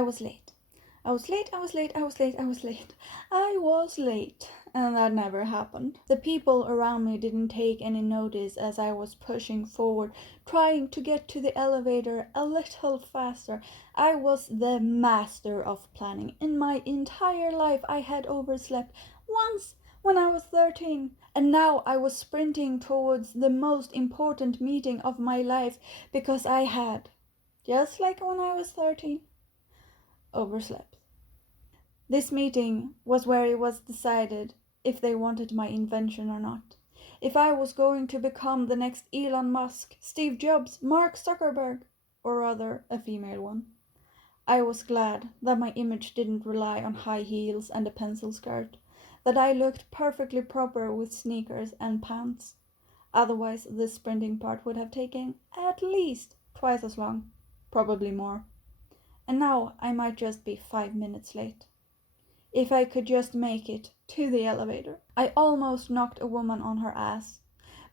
I was late. I was late, I was late, I was late, I was late. I was late, and that never happened. The people around me didn't take any notice as I was pushing forward, trying to get to the elevator a little faster. I was the master of planning. In my entire life, I had overslept once when I was 13, and now I was sprinting towards the most important meeting of my life because I had, just like when I was 13, overslept. This meeting was where it was decided if they wanted my invention or not. If I was going to become the next Elon Musk, Steve Jobs, Mark Zuckerberg, or rather a female one. I was glad that my image didn't rely on high heels and a pencil skirt, that I looked perfectly proper with sneakers and pants. Otherwise, the sprinting part would have taken at least twice as long, probably more. And now I might just be 5 minutes late. If I could just make it to the elevator. I almost knocked a woman on her ass,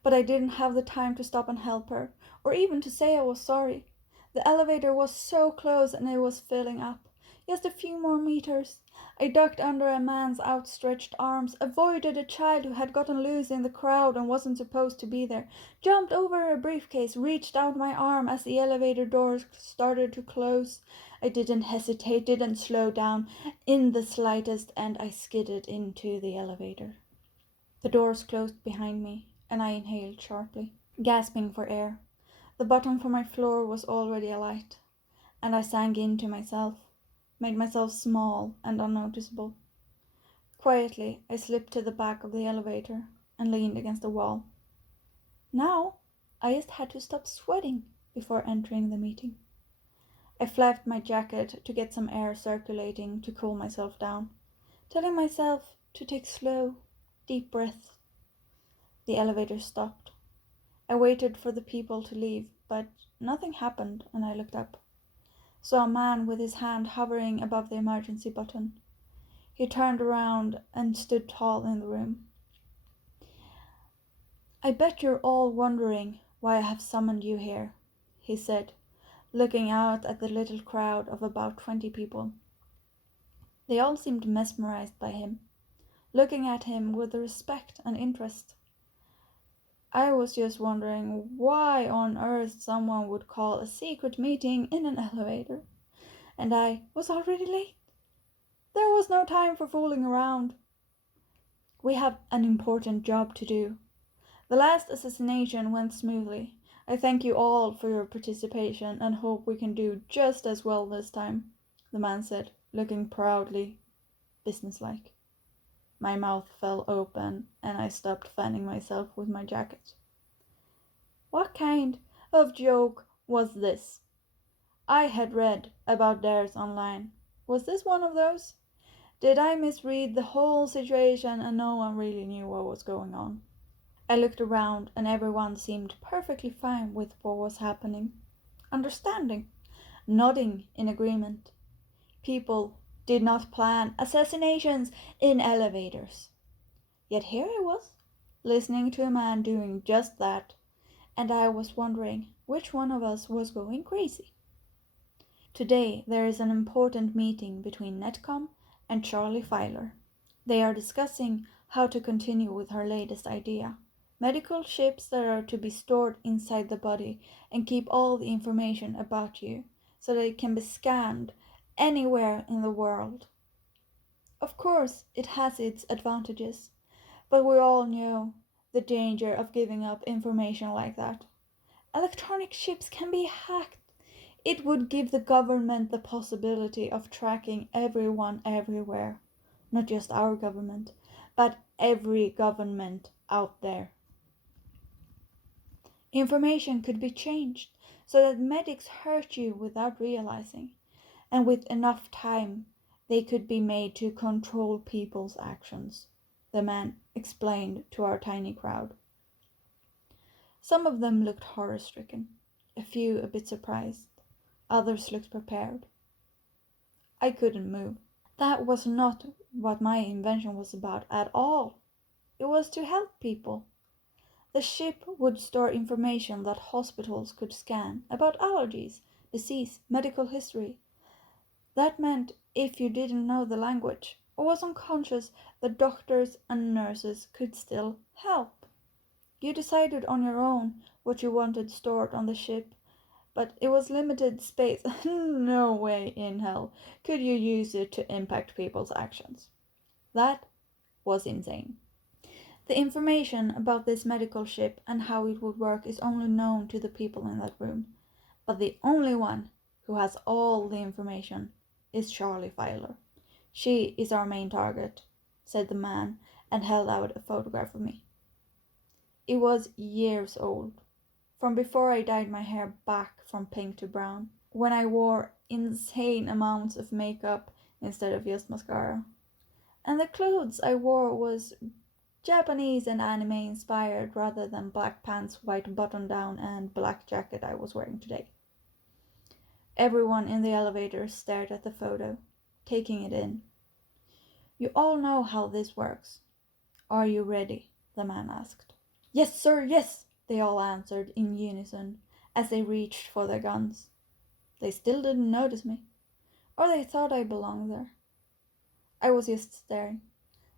but I didn't have the time to stop and help her, or even to say I was sorry. The elevator was so close and it was filling up. Just a few more meters. I ducked under a man's outstretched arms, avoided a child who had gotten loose in the crowd and wasn't supposed to be there, jumped over a briefcase, reached out my arm as the elevator doors started to close. I didn't hesitate, didn't slow down in the slightest, and I skidded into the elevator. The doors closed behind me, and I inhaled sharply, gasping for air. The bottom for my floor was already alight, and I sank into myself, made myself small and unnoticeable. Quietly, I slipped to the back of the elevator and leaned against the wall. Now, I just had to stop sweating before entering the meeting. I flapped my jacket to get some air circulating to cool myself down, telling myself to take slow, deep breaths. The elevator stopped. I waited for the people to leave, but nothing happened, and I looked up. Saw a man with his hand hovering above the emergency button. He turned around and stood tall in the room. "I bet you're all wondering why I have summoned you here," he said, looking out at the little crowd of about 20 people. They all seemed mesmerized by him, looking at him with respect and interest. I was just wondering why on earth someone would call a secret meeting in an elevator, and I was already late. There was no time for fooling around. We have an important job to do. The last assassination went smoothly. I thank you all for your participation and hope we can do just as well this time, the man said, looking proudly businesslike. My mouth fell open and I stopped fanning myself with my jacket. What kind of joke was this? I had read about theirs online. Was this one of those? Did I misread the whole situation and no one really knew what was going on? I looked around and everyone seemed perfectly fine with what was happening, understanding, nodding in agreement. People did not plan assassinations in elevators. Yet here I was, listening to a man doing just that, and I was wondering which one of us was going crazy. Today there is an important meeting between Netcom and Charlie Filer. They are discussing how to continue with her latest idea. Medical chips that are to be stored inside the body and keep all the information about you so that it can be scanned anywhere in the world. Of course, it has its advantages, but we all know the danger of giving up information like that. Electronic chips can be hacked. It would give the government the possibility of tracking everyone everywhere. Not just our government, but every government out there. Information could be changed so that medics hurt you without realizing, and with enough time they could be made to control people's actions, the man explained to our tiny crowd. Some of them looked horror-stricken, a few a bit surprised, others looked prepared. I couldn't move. That was not what my invention was about at all. It was to help people. The chip would store information that hospitals could scan about allergies, disease, medical history. That meant if you didn't know the language or was unconscious, the doctors and nurses could still help. You decided on your own what you wanted stored on the ship, but it was limited space. No way in hell could you use it to impact people's actions. That was insane. The information about this medical ship and how it would work is only known to the people in that room. But the only one who has all the information is Charlie Filer. She is our main target, said the man and held out a photograph of me. It was years old, from before I dyed my hair back from pink to brown, when I wore insane amounts of makeup instead of just mascara. And the clothes I wore was Japanese and anime inspired rather than black pants, white button down and black jacket I was wearing today. Everyone in the elevator stared at the photo, taking it in. You all know how this works. Are you ready? The man asked. Yes, sir, yes, they all answered in unison as they reached for their guns. They still didn't notice me, or they thought I belonged there. I was just staring.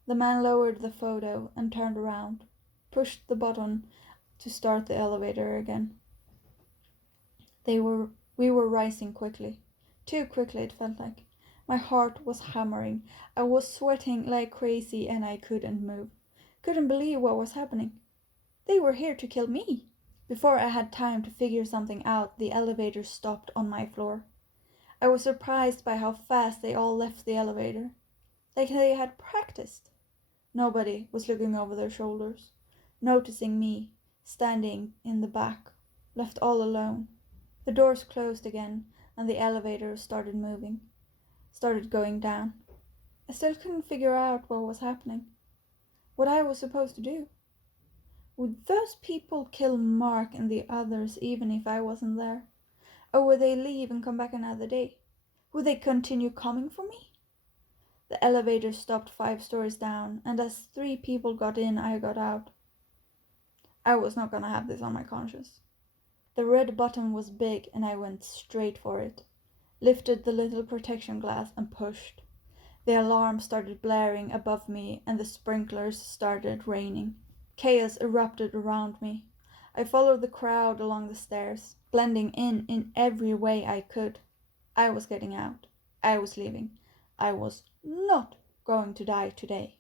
The man lowered the photo and turned around, pushed the button to start the elevator again. We were rising quickly. Too quickly, it felt like. My heart was hammering. I was sweating like crazy and I couldn't move. Couldn't believe what was happening. They were here to kill me. Before I had time to figure something out, the elevator stopped on my floor. I was surprised by how fast they all left the elevator. Like they had practiced. Nobody was looking over their shoulders, noticing me, standing in the back, left all alone. The doors closed again, and the elevator started moving, started going down. I still couldn't figure out what was happening, what I was supposed to do. Would those people kill Mark and the others even if I wasn't there? Or would they leave and come back another day? Would they continue coming for me? The elevator stopped 5 stories down, and as 3 people got in, I got out. I was not gonna have this on my conscience. The red button was big, and I went straight for it, lifted the little protection glass and pushed. The alarm started blaring above me, and the sprinklers started raining. Chaos erupted around me. I followed the crowd along the stairs, blending in every way I could. I was getting out. I was leaving. I was not going to die today.